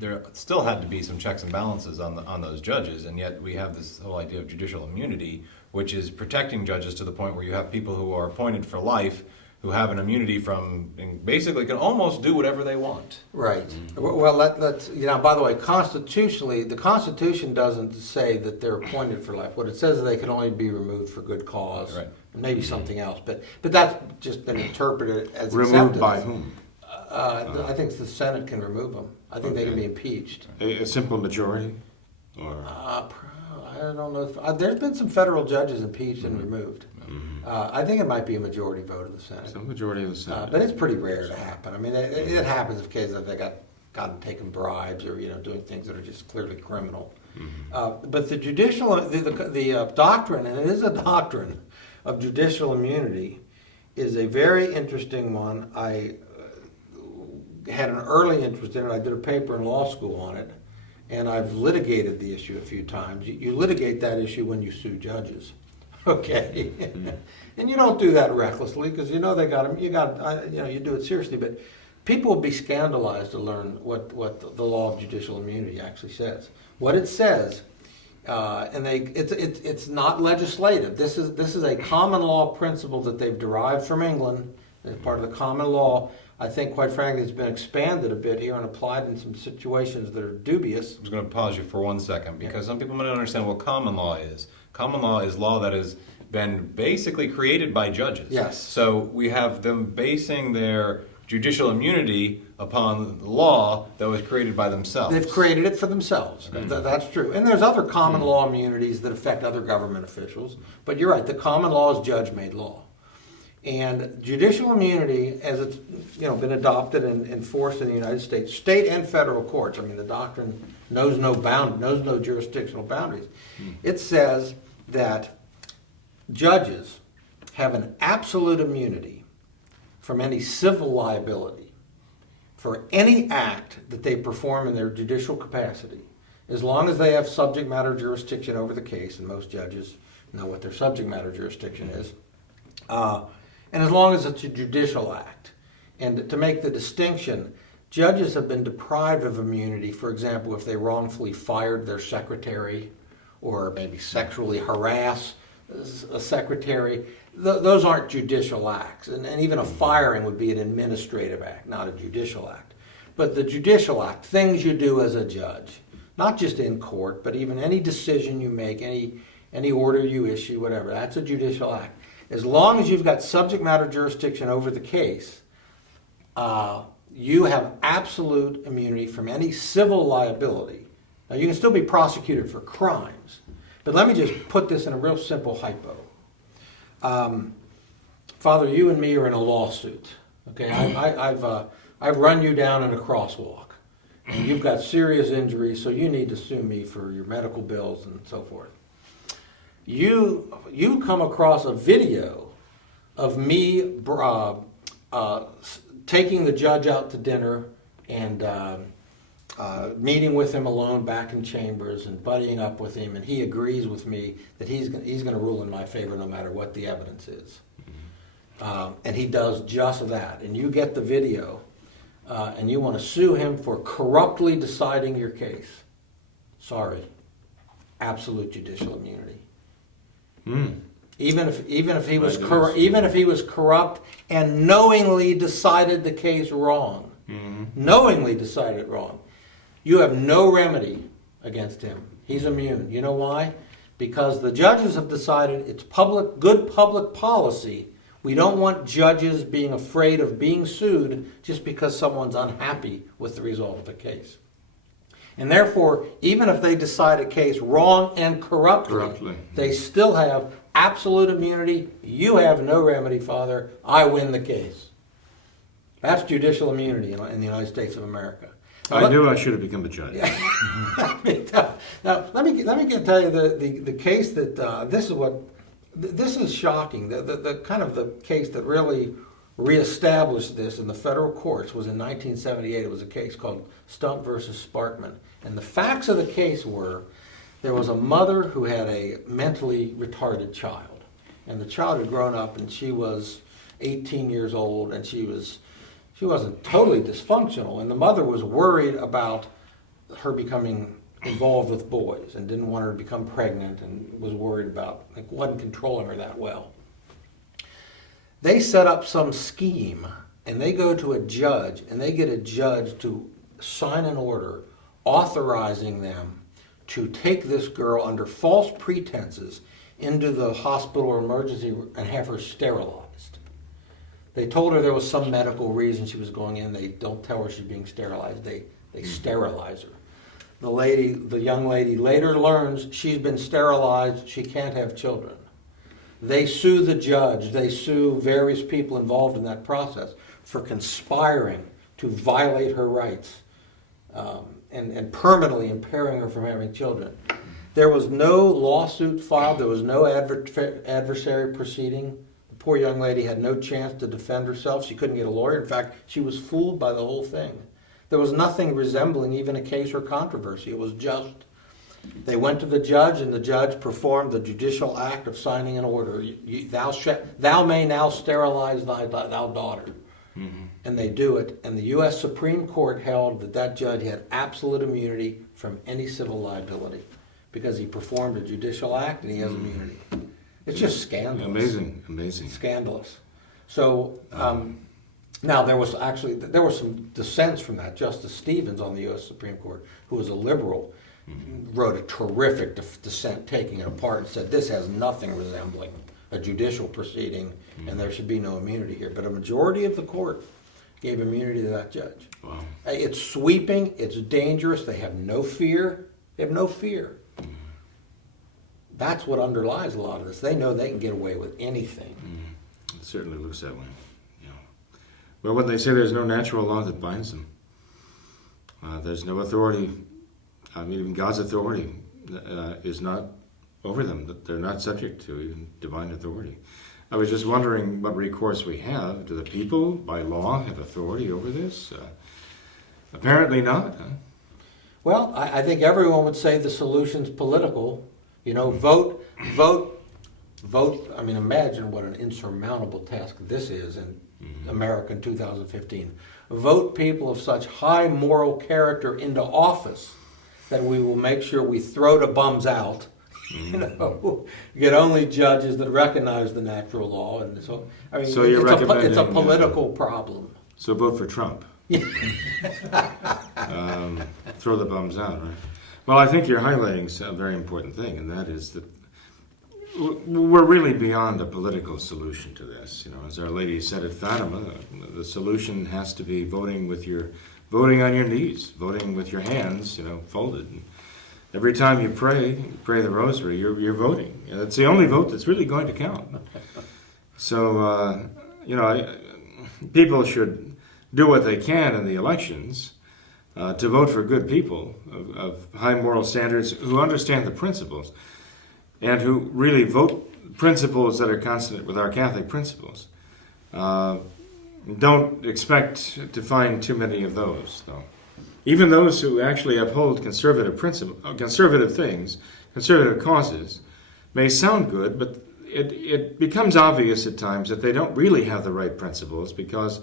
there still had to be some checks and balances on those judges, and yet we have this whole idea of judicial immunity, which is protecting judges to the point where you have people who are appointed for life who have an immunity from, and basically can almost do whatever they want. Right. Well, that's, by the way, constitutionally, the Constitution doesn't say that they're appointed for life. What it says is they can only be removed for good cause, Right. and maybe something else. But that's just been interpreted as Removed acceptance. by whom? I think the Senate can remove them. I think they can be impeached. A simple majority? Or I don't know. There's been some federal judges impeached and removed. I think it might be a majority vote of the Senate. some majority of the Senate? But it's pretty rare to happen. I mean, it happens in cases that they gotten taken bribes or doing things that are just clearly criminal. But the judicial, the doctrine, and it is a doctrine of judicial immunity, is a very interesting one. I had an early interest in it. I did a paper in law school on it, and I've litigated the issue a few times. You litigate that issue when you sue judges, okay? And you don't do that recklessly because they got them. You do it seriously. But people will be scandalized to learn what the law of judicial immunity actually says. What it says, and it's not legislative. This is a common law principle that they've derived from England as part of the common law. I think, quite frankly, it's been expanded a bit here and applied in some situations that are dubious. I'm just going to pause you for 1 second because some people might not understand what common law is. Common law is law that has been basically created by judges. Yes. So we have them basing their judicial immunity upon the law that was created by themselves. They've created it for themselves. That's true. And there's other common law immunities that affect other government officials. But you're right, the common law is judge-made law. And judicial immunity, as it's been adopted and enforced in the United States, state and federal courts, I mean, the doctrine knows no jurisdictional boundaries. It says that judges have an absolute immunity from any civil liability for any act that they perform in their judicial capacity, as long as they have subject matter jurisdiction over the case, and most judges know what their subject matter jurisdiction is, and as long as it's a judicial act. And to make the distinction, judges have been deprived of immunity, for example, if they wrongfully fired their secretary or maybe sexually harass a secretary. Those aren't judicial acts. And even a firing would be an administrative act, not a judicial act. But the judicial act, things you do as a judge, not just in court, but even any decision you make, any order you issue, whatever, that's a judicial act. As long as you've got subject matter jurisdiction over the case, you have absolute immunity from any civil liability. Now, you can still be prosecuted for crimes, but let me just put this in a real simple hypo. Father, you and me are in a lawsuit. Okay, I've run you down in a crosswalk, and you've got serious injuries, so you need to sue me for your medical bills and so forth. You come across a video of me taking the judge out to dinner and meeting with him alone back in chambers and buddying up with him, and he agrees with me that he's going to rule in my favor no matter what the evidence is. And he does just that. And you get the video, and you want to sue him for corruptly deciding your case. Sorry, absolute judicial immunity. Even if he was corrupt and knowingly decided the case wrong, knowingly decided it wrong, you have no remedy against him. He's immune. You know why? Because the judges have decided it's good public policy. We don't want judges being afraid of being sued just because someone's unhappy with the result of a case. And therefore, even if they decide a case wrong and corruptly, they still have absolute immunity. You have no remedy, Father. I win the case. That's judicial immunity in the United States of America. I knew I should have become a judge. Now, let me tell you the case that this is shocking. The kind of the case that really reestablished this in the federal courts was in 1978. It was a case called Stump versus Sparkman. And the facts of the case were there was a mother who had a mentally retarded child. And the child had grown up and she was 18 years old and she wasn't totally dysfunctional. And the mother was worried about her becoming involved with boys and didn't want her to become pregnant and was worried about, wasn't controlling her that well. They set up some scheme, and they go to a judge, and they get a judge to sign an order authorizing them to take this girl under false pretenses into the hospital or emergency and have her sterilized. They told her there was some medical reason she was going in. They don't tell her she's being sterilized. They sterilize her. The young lady later learns she's been sterilized. She can't have children. They sue the judge. They sue various people involved in that process for conspiring to violate her rights and permanently impairing her from having children. There was no lawsuit filed. There was no adversary proceeding. The poor young lady had no chance to defend herself. She couldn't get a lawyer. In fact, she was fooled by the whole thing. There was nothing resembling even a case or controversy. It was just, they went to the judge, and the judge performed the judicial act of signing an order. Thou may now sterilize thy daughter. Mm-hmm. And they do it. And the U.S. Supreme Court held that judge had absolute immunity from any civil liability because he performed a judicial act and he has immunity. It's just scandalous. Amazing. Scandalous. So now there was some dissents from that. Justice Stevens on the U.S. Supreme Court, who was a liberal, wrote a terrific dissent taking it apart and said this has nothing resembling a judicial proceeding and there should be no immunity here. But a majority of the court gave immunity to that judge. Wow. It's sweeping. It's dangerous. They have no fear. That's what underlies a lot of this. They know they can get away with anything. It certainly looks that way. Yeah. Well, when they say there's no natural law that binds them, there's no authority. I mean, even God's authority is not over them. That they're not subject to even divine authority. I was just wondering what recourse we have. Do the people, by law, have authority over this? Apparently not. Huh? Well, I think everyone would say the solution's political. Vote. I mean, imagine what an insurmountable task this is in America in 2015. Vote people of such high moral character into office that we will make sure we throw the bums out. Get only judges that recognize the natural law, and so I mean, so it's a political problem. So vote for Trump. Throw the bums out, right? Well, I think you're highlighting a very important thing, and that is that we're really beyond a political solution to this. As Our Lady said at Fatima, the solution has to be voting on your knees, voting with your hands, folded. And every time you pray the rosary, you're voting. And it's the only vote that's really going to count. So, people should do what they can in the elections to vote for good people of high moral standards who understand the principles and who really vote principles that are consonant with our Catholic principles. Don't expect to find too many of those, though. Even those who actually uphold conservative things, conservative causes, may sound good, but it becomes obvious at times that they don't really have the right principles, because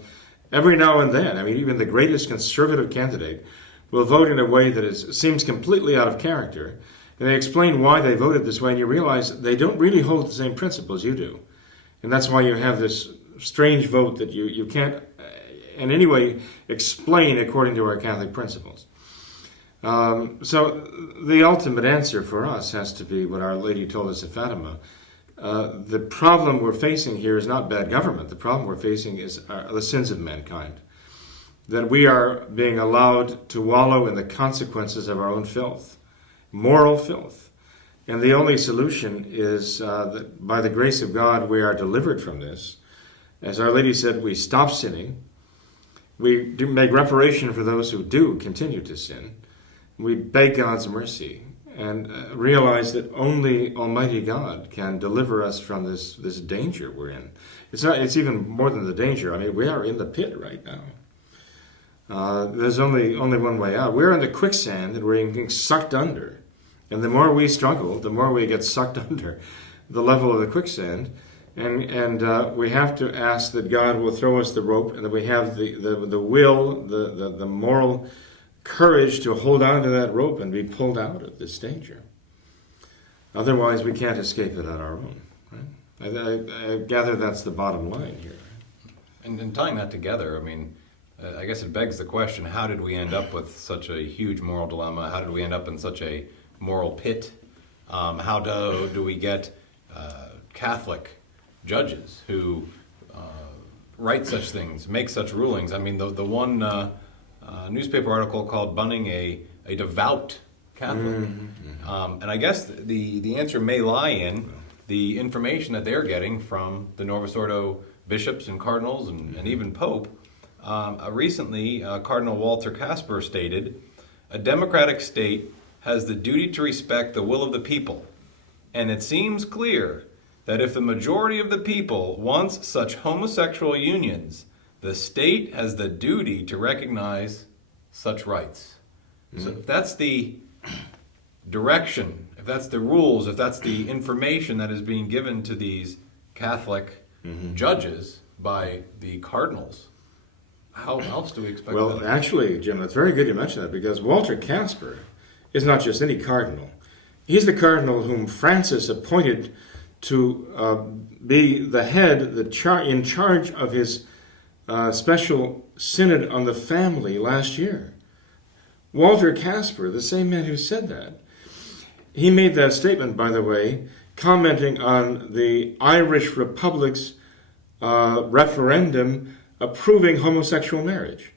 every now and then, I mean, even the greatest conservative candidate will vote in a way that seems completely out of character. And they explain why they voted this way, and you realize they don't really hold the same principles you do. And that's why you have this strange vote that you can't in any way explain according to our Catholic principles. So the ultimate answer for us has to be what Our Lady told us at Fatima. The problem we're facing here is not bad government. The problem we're facing is the sins of mankind. That we are being allowed to wallow in the consequences of our own filth, moral filth. And the only solution is that by the grace of God we are delivered from this. As Our Lady said, we stop sinning. We do make reparation for those who do continue to sin. We beg God's mercy and realize that only Almighty God can deliver us from this danger we're in. It's even more than the danger. I mean, we are in the pit right now. There's only one way out. We're in the quicksand and we're getting sucked under. And the more we struggle, the more we get sucked under the level of the quicksand. And we have to ask that God will throw us the rope, and that we have the will, the moral courage to hold on to that rope and be pulled out of this danger. Otherwise, we can't escape it on our own. Right? I gather that's the bottom line here. And tying that together, I mean, I guess it begs the question, how did we end up with such a huge moral dilemma? How did we end up in such a moral pit? How do we get Catholic judges who write such things, make such rulings? I mean, the one newspaper article called Bunning a devout Catholic. And I guess the answer may lie in the information that they're getting from the Novus Ordo bishops and cardinals and even Pope. Recently, Cardinal Walter Casper stated, "A democratic state has the duty to respect the will of the people, and it seems clear that if the majority of the people wants such homosexual unions, the state has the duty to recognize such rights." So if that's the direction, if that's the rules, if that's the information that is being given to these Catholic judges by the cardinals, how else do we expect Well, that? actually, Jim, it's very good you mentioned that, because Walter Casper is not just any cardinal. He's the cardinal whom Francis appointed to be the head, in charge of his special synod on the family last year. Walter Casper, the same man who said that, he made that statement, by the way, commenting on the Irish Republic's referendum approving homosexual marriage.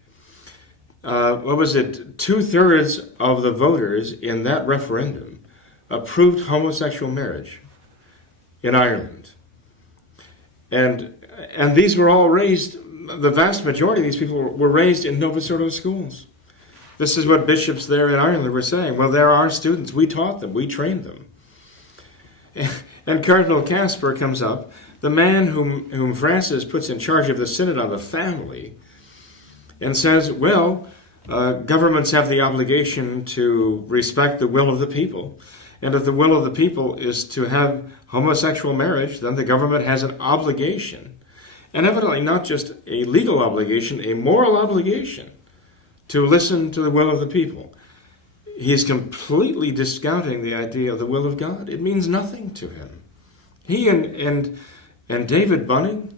What was it? 2/3 of the voters in that referendum approved homosexual marriage in Ireland. And these were all raised, the vast majority of these people were raised in Novus Ordo schools. This is what bishops there in Ireland were saying. Well, they're our students. We taught them. We trained them. And Cardinal Casper comes up, the man whom Francis puts in charge of the Synod on the family, and says, well, governments have the obligation to respect the will of the people. And if the will of the people is to have homosexual marriage, then the government has an obligation. And evidently not just a legal obligation, a moral obligation to listen to the will of the people. He's completely discounting the idea of the will of God. It means nothing to him. He and David Bunning,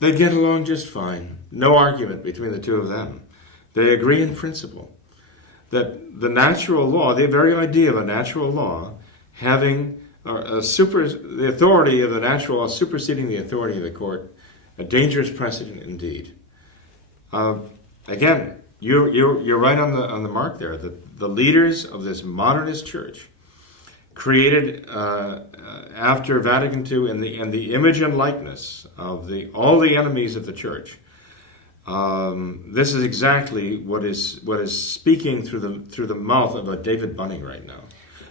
they get along just fine. No argument between the two of them. They agree in principle that the natural law, the very idea of a natural law, having the authority of the natural law superseding the authority of the court, a dangerous precedent indeed. Again, you're right on the mark there. The leaders of this modernist church, created after Vatican II in the image and likeness of all the enemies of the church. This is exactly what is speaking through the mouth of a David Bunning right now,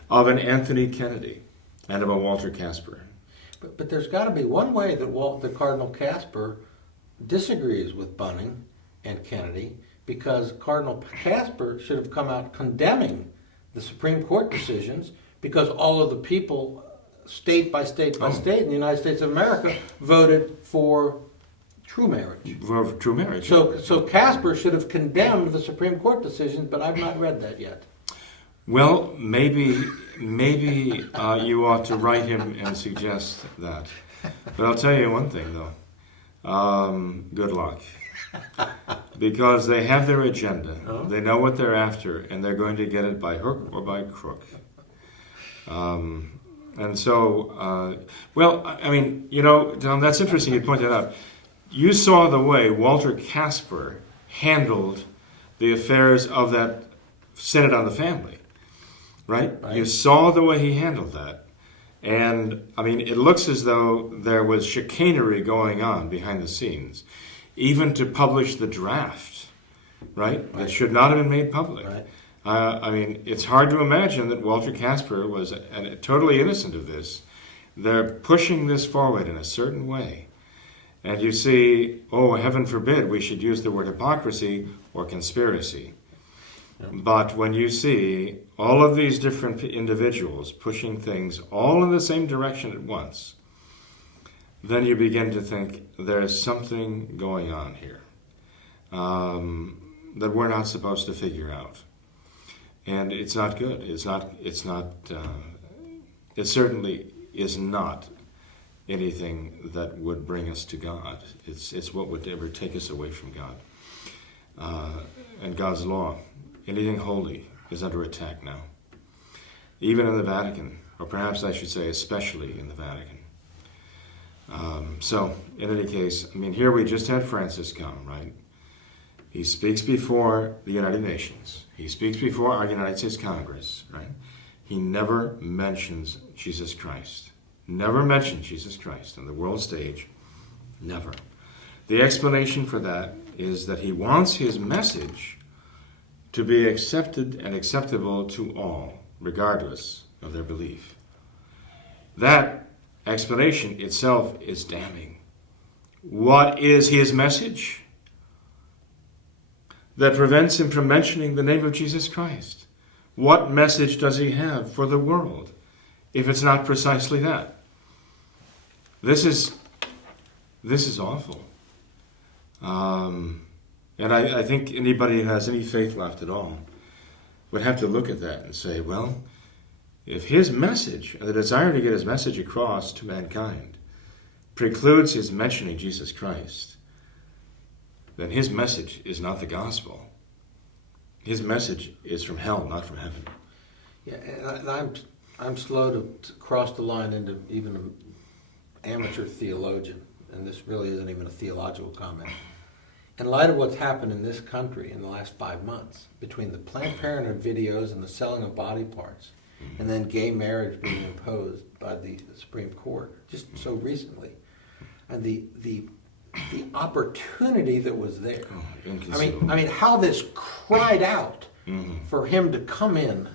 of an Anthony Kennedy, and of a Walter Casper. But there's got to be one way that the Cardinal Casper disagrees with Bunning and Kennedy, because Cardinal Casper should have come out condemning the Supreme Court decisions, because all of the people, state by state by state in the United States of America, voted for true marriage. For true marriage. So Casper should have condemned the Supreme Court decisions, but I've not read that yet. Well, maybe you ought to write him and suggest that. But I'll tell you one thing, though. Good luck. Because they have their agenda. Oh. They know what they're after, and they're going to get it by hook or by crook. And so, well, I mean, Tom, that's interesting you point that out. You saw the way Walter Casper handled the affairs of that Synod on the Family, right? You saw the way he handled that. And, I mean, it looks as though there was chicanery going on behind the scenes, even to publish the draft, right? It should not have been made public. Right. I mean, it's hard to imagine that Walter Casper was totally innocent of this. They're pushing this forward in a certain way. And you see, heaven forbid we should use the word hypocrisy or conspiracy. Yeah. But when you see all of these different individuals pushing things all in the same direction at once, then you begin to think there's something going on here that we're not supposed to figure out. And it's not good. It certainly is not anything that would bring us to God. It's what would ever take us away from God. And God's law, anything holy, is under attack now. Even in the Vatican, or perhaps I should say especially in the Vatican. So, in any case, I mean, here we just had Francis come, right? He speaks before the United Nations. He speaks before our United States Congress, right? He never mentions Jesus Christ. Never mentioned Jesus Christ on the world stage. Never. The explanation for that is that he wants his message to be accepted and acceptable to all, regardless of their belief. That explanation itself is damning. What is his message that prevents him from mentioning the name of Jesus Christ? What message does he have for the world if it's not precisely that? This is awful. And I think anybody who has any faith left at all would have to look at that and say, well, if his message, the desire to get his message across to mankind, precludes his mentioning Jesus Christ, then his message is not the gospel. His message is from hell, not from heaven. Yeah, and I'm slow to cross the line into even an amateur theologian, and this really isn't even a theological comment. In light of what's happened in this country in the last 5 months, between the Planned Parenthood videos and the selling of body parts, and then gay marriage being imposed by the Supreme Court just so recently, and the opportunity that was there. I mean, how this cried out for him to come in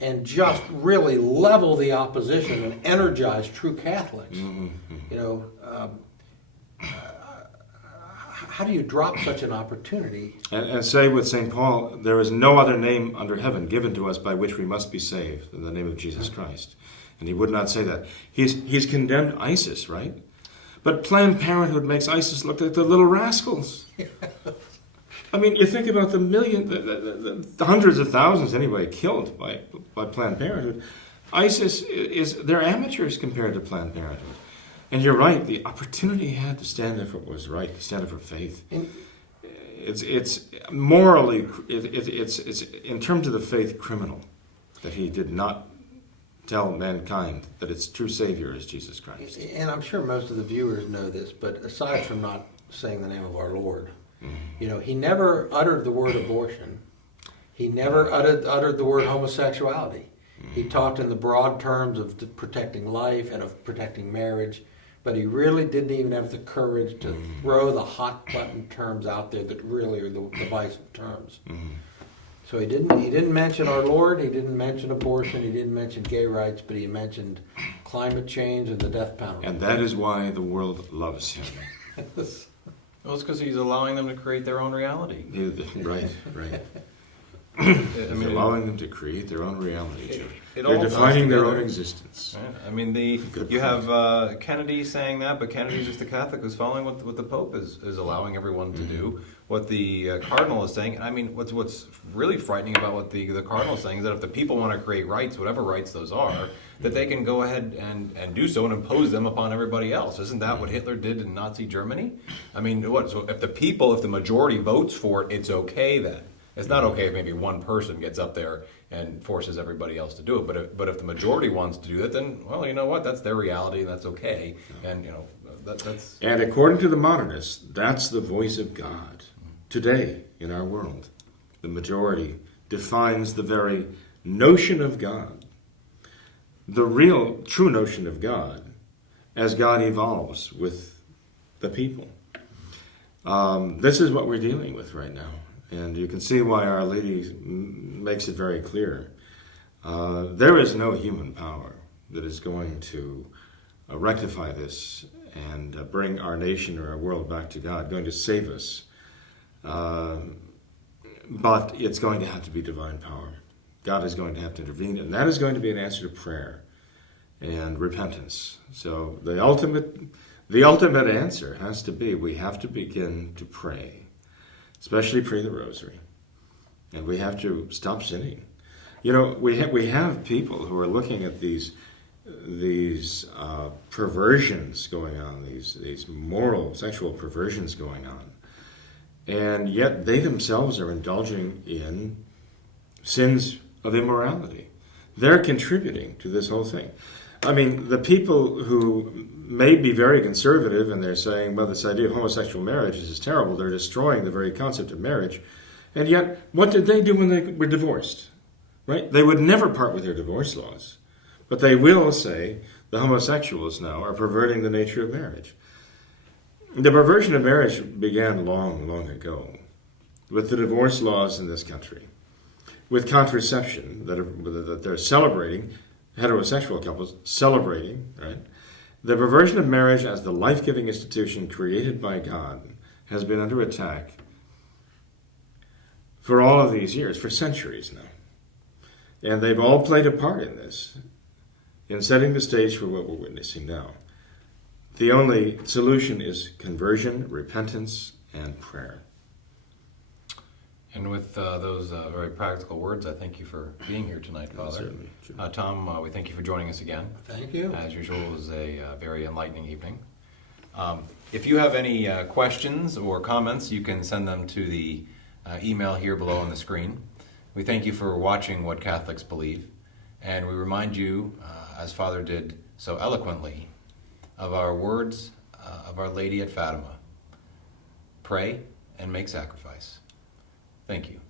and just really level the opposition and energize true Catholics. You know, how do you drop such an opportunity? And say with St. Paul, there is no other name under heaven given to us by which we must be saved than the name of Jesus Christ. And he would not say that. He's condemned ISIS, right? But Planned Parenthood makes ISIS look like the little rascals. I mean, you think about the hundreds of thousands anyway killed by Planned Parenthood. ISIS they're amateurs compared to Planned Parenthood. And you're right, the opportunity he had to stand up for what was right, to stand up for faith. It's morally, it's in terms of the faith, criminal that he did not tell mankind that its true Savior is Jesus Christ. And I'm sure most of the viewers know this, but aside from not saying the name of our Lord, you know, he never uttered the word abortion. He never uttered the word homosexuality. He talked in the broad terms of protecting life and of protecting marriage, but he really didn't even have the courage to throw the hot button terms out there that really are the divisive terms. So he didn't mention our Lord, he didn't mention abortion, he didn't mention gay rights, but he mentioned climate change and the death penalty. And that is why the world loves him. Well, it's because he's allowing them to create their own reality. Right. He's allowing them to create their own reality. They're defining their own existence. Right. I mean, you have Kennedy saying that, but Kennedy's just a Catholic who's following what the Pope is allowing everyone to do. What the Cardinal is saying. I mean, what's really frightening about what the Cardinal is saying is that if the people want to create rights, whatever rights those are, that they can go ahead and do so and impose them upon everybody else. Isn't that what Hitler did in Nazi Germany? I mean, what? So if the majority votes for it, it's okay then. It's not okay if maybe one person gets up there and forces everybody else to do it. But if the majority wants to do that, then, well, you know what? That's their reality, and that's okay. And, you know, that's... And according to the modernists, that's the voice of God today in our world. The majority defines the very notion of God, the real, true notion of God, as God evolves with the people. This is what we're dealing with right now. And you can see why Our Lady makes it very clear. There is no human power that is going to rectify this and bring our nation or our world back to God, going to save us. But it's going to have to be divine power. God is going to have to intervene, and that is going to be an answer to prayer and repentance. So the ultimate answer has to be, we have to begin to pray. Especially pray the rosary. And we have to stop sinning. You know, we have people who are looking at these these perversions going on, these moral, sexual perversions going on. And yet they themselves are indulging in sins of immorality. They're contributing to this whole thing. I mean, the people who may be very conservative and they're saying, well, this idea of homosexual marriage is terrible, they're destroying the very concept of marriage. And yet, what did they do when they were divorced? Right? They would never part with their divorce laws. But they will say the homosexuals now are perverting the nature of marriage. The perversion of marriage began long, long ago with the divorce laws in this country, with contraception that they're celebrating, heterosexual couples celebrating, right? The perversion of marriage as the life-giving institution created by God has been under attack for all of these years, for centuries now. And they've all played a part in this, in setting the stage for what we're witnessing now. The only solution is conversion, repentance, and prayer. And with those very practical words, I thank you for being here tonight, Father. Certainly. Sure. Tom, we thank you for joining us again. Thank you. As usual, it was a very enlightening evening. If you have any questions or comments, you can send them to the email here below on the screen. We thank you for watching What Catholics Believe, and we remind you, as Father did so eloquently, of our words of Our Lady at Fatima. Pray and make sacrifice. Thank you.